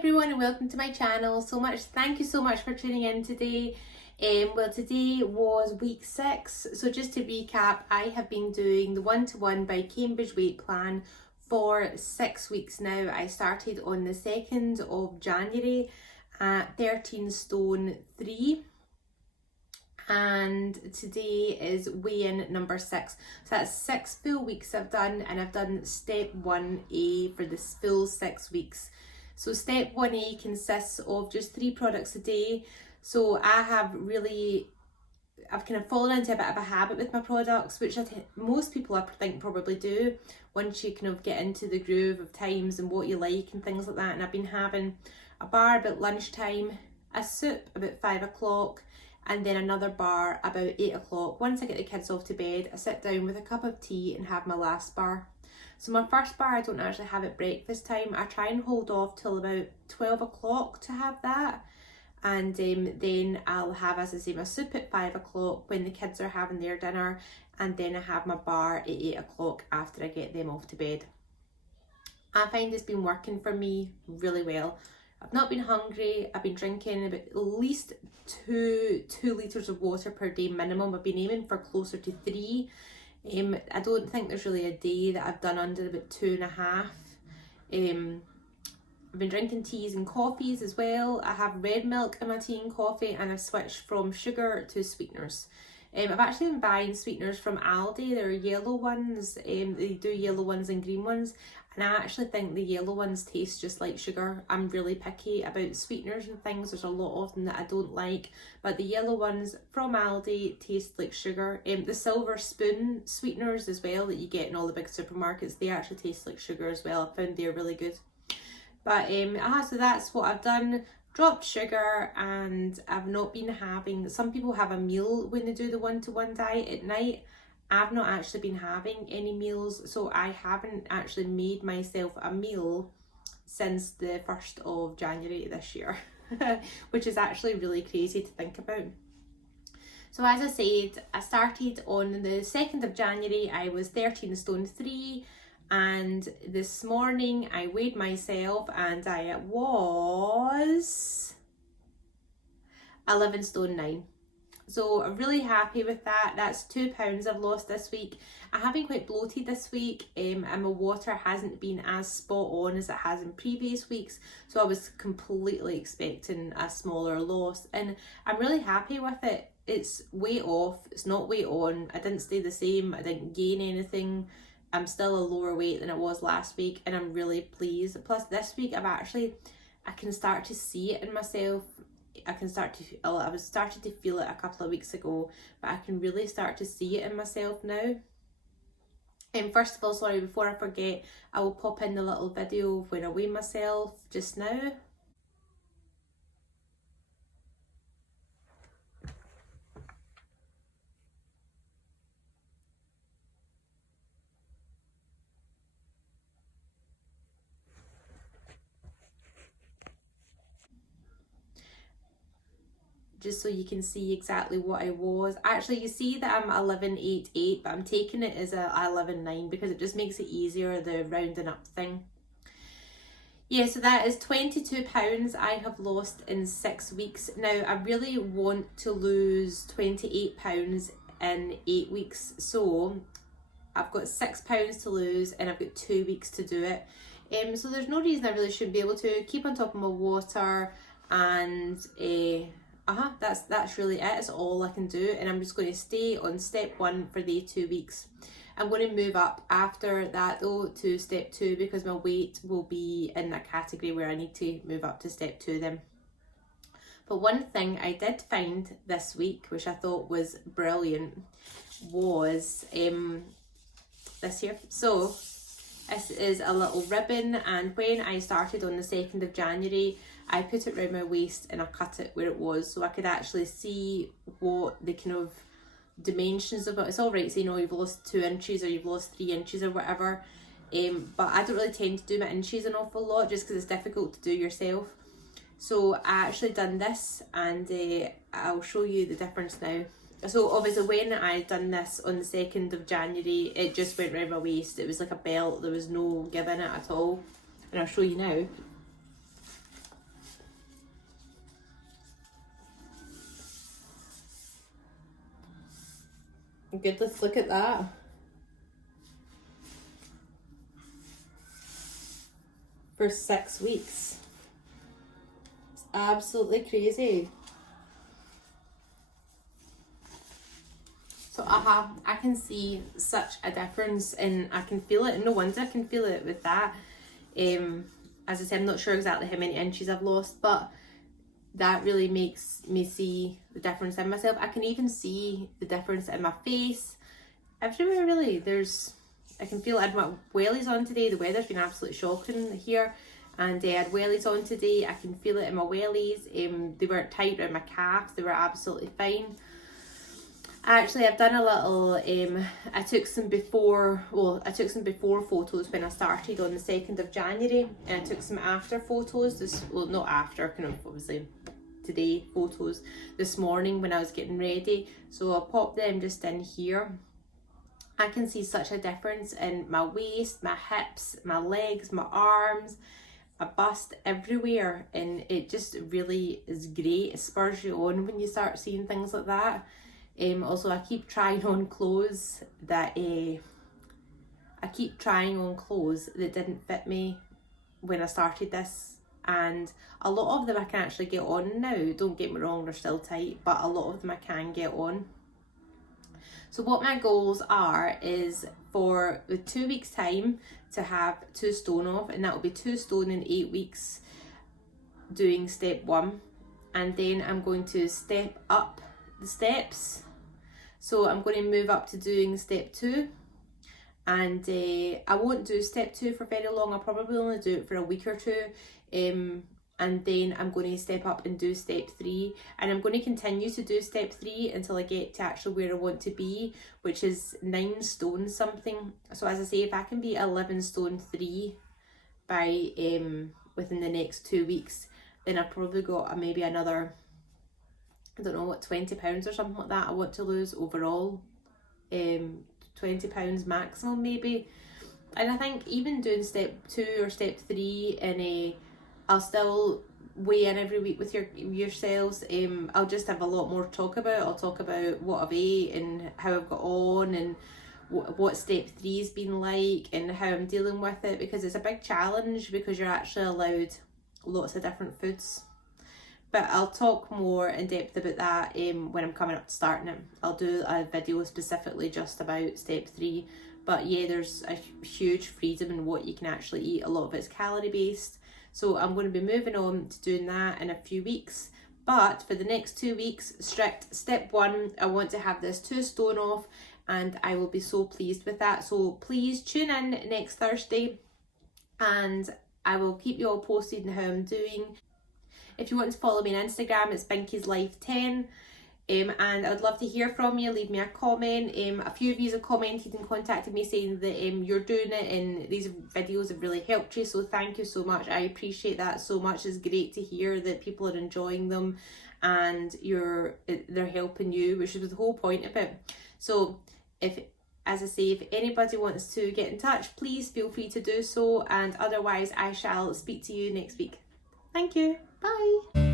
everyone and welcome to my channel. Thank you so much for tuning in today. Well, today was week 6, so just to recap, I have been doing the One-to-One by Cambridge Weight Plan for 6 weeks now. I started on the 2nd of January at 13 stone 3. And today is weigh-in number 6. So that's 6 full weeks I've done, and I've done step 1A for this full 6 weeks. So step 1A consists of just 3 products a day. So I've kind of fallen into a bit of a habit with my products, which I think most people I think probably do once you kind of get into the groove of times and what you like and things like that. And I've been having a bar about lunchtime, a soup about 5 o'clock, and then another bar about 8 o'clock. Once I get the kids off to bed, I sit down with a cup of tea and have my last bar. So my first bar I don't actually have at breakfast time. I try and hold off till about 12 o'clock to have that. And then I'll have, as I say, my soup at 5 o'clock when the kids are having their dinner. And then I have my bar at 8 o'clock after I get them off to bed. I find it's been working for me really well. I've not been hungry. I've been drinking about at least 2 litres of water per day minimum. I've been aiming for closer to 3. I don't think there's really a day that I've done under about 2.5. I've been drinking teas and coffees as well. I have red milk in my tea and coffee, and I've switched from sugar to sweeteners. I've actually been buying sweeteners from Aldi. They're yellow ones. They do yellow ones and green ones. And I actually think the yellow ones taste just like sugar. I'm really picky about sweeteners and things. There's a lot of them that I don't like. But the yellow ones from Aldi taste like sugar. The silver spoon sweeteners as well that you get in all the big supermarkets, they actually taste like sugar as well. I found they're really good. But so that's what I've done. Dropped sugar, and I've not been having, some people have a meal when they do the One-to-One diet at night. I've not actually been having any meals, so I haven't actually made myself a meal since the 1st of January this year, which is actually really crazy to think about. So as I said, I started on the 2nd of January, I was 13 stone 3, and this morning I weighed myself and I was 11 stone 9. So I'm really happy with that. That's 2 pounds I've lost this week. I have been quite bloated this week, and my water hasn't been as spot on as it has in previous weeks. So I was completely expecting a smaller loss, and I'm really happy with it. It's weight off, it's not weight on. I didn't stay the same, I didn't gain anything. I'm still a lower weight than I was last week, and I'm really pleased. Plus this week I can start to see it in myself. I was starting to feel it a couple of weeks ago, but I can really start to see it in myself now. And first of all, sorry, before I forget, I will pop in the little video of when I weigh myself just now. Just so you can see exactly what I was. Actually, you see that I'm 11.88, but I'm taking it as a 11.9 because it just makes it easier, the rounding up thing. Yeah, so that is 22 pounds I have lost in 6 weeks. Now, I really want to lose 28 pounds in 8 weeks. So I've got 6 pounds to lose, and I've got 2 weeks to do it. So there's no reason I really shouldn't be able to keep on top of my water, and that's really it. It's all I can do, and I'm just going to stay on step 1 for the 2 weeks. I'm going to move up after that though to step 2 because my weight will be in that category where I need to move up to step 2 then. But one thing I did find this week, which I thought was brilliant, was this here. So this is a little ribbon, and when I started on the 2nd of January, I put it around my waist and I cut it where it was so I could actually see what the kind of dimensions of it. It's all right, so you've lost 2 inches or you've lost 3 inches or whatever, but I don't really tend to do my inches an awful lot just because it's difficult to do yourself. So I actually done this, and I'll show you the difference now. So obviously when I done this on the 2nd of January, it just went around my waist. It was like a belt, there was no give in it at all. And I'll show you now. Good, let's look at that. For 6 weeks. It's absolutely crazy. So I can see such a difference, and I can feel it, and no wonder I can feel it with that. As I said, I'm not sure exactly how many inches I've lost, but that really makes me see the difference in myself. I can even see the difference in my face, everywhere really. I can feel I had my wellies on today. The weather's been absolutely shocking here, and I had wellies on today. I can feel it in my wellies. They weren't tight around my calves, they were absolutely fine. Actually, I've done a little, I took some before photos when I started on the 2nd of January, and I took some after photos, not after, kind of obviously today photos, this morning when I was getting ready. So I'll pop them just in here. I can see such a difference in my waist, my hips, my legs, my arms, my bust, everywhere, and it just really is great. It spurs you on when you start seeing things like that. Also, I keep trying on clothes that didn't fit me when I started this, and a lot of them I can actually get on now. Don't get me wrong, they're still tight, but a lot of them I can get on. So what my goals are is for the 2 weeks time to have 2 stone off, and that will be 2 stone in 8 weeks doing step 1, and then I'm going to step up the steps. So I'm going to move up to doing step 2, and I won't do step 2 for very long. I'll probably only do it for a week or 2, and then I'm going to step up and do step 3, and I'm going to continue to do step 3 until I get to actually where I want to be, which is 9 stone something. So as I say, if I can be 11 stone 3 by within the next 2 weeks, then I've probably got maybe another, I don't know what, 20 pounds or something like that I want to lose overall. 20 pounds maximum maybe. And I think even doing step 2 or step 3 in I'll still weigh in every week with yourselves. I'll just have a lot more to talk about. I'll talk about what I've ate and how I've got on, and what step 3's been like, and how I'm dealing with it, because it's a big challenge, because you're actually allowed lots of different foods. But I'll talk more in depth about that when I'm coming up to starting it. I'll do a video specifically just about step 3. But yeah, there's a huge freedom in what you can actually eat. A lot of it's calorie based. So I'm going to be moving on to doing that in a few weeks. But for the next 2 weeks, strict step 1, I want to have this 2 stone off, and I will be so pleased with that. So please tune in next Thursday, and I will keep you all posted on how I'm doing. If you want to follow me on Instagram, it's Binky's Life 10. And I would love to hear from you. Leave me a comment. A few of you have commented and contacted me saying that you're doing it and these videos have really helped you. So thank you so much. I appreciate that so much. It's great to hear that people are enjoying them and they're helping you, which is the whole point of it. So as I say, if anybody wants to get in touch, please feel free to do so. And otherwise, I shall speak to you next week. Thank you. Bye.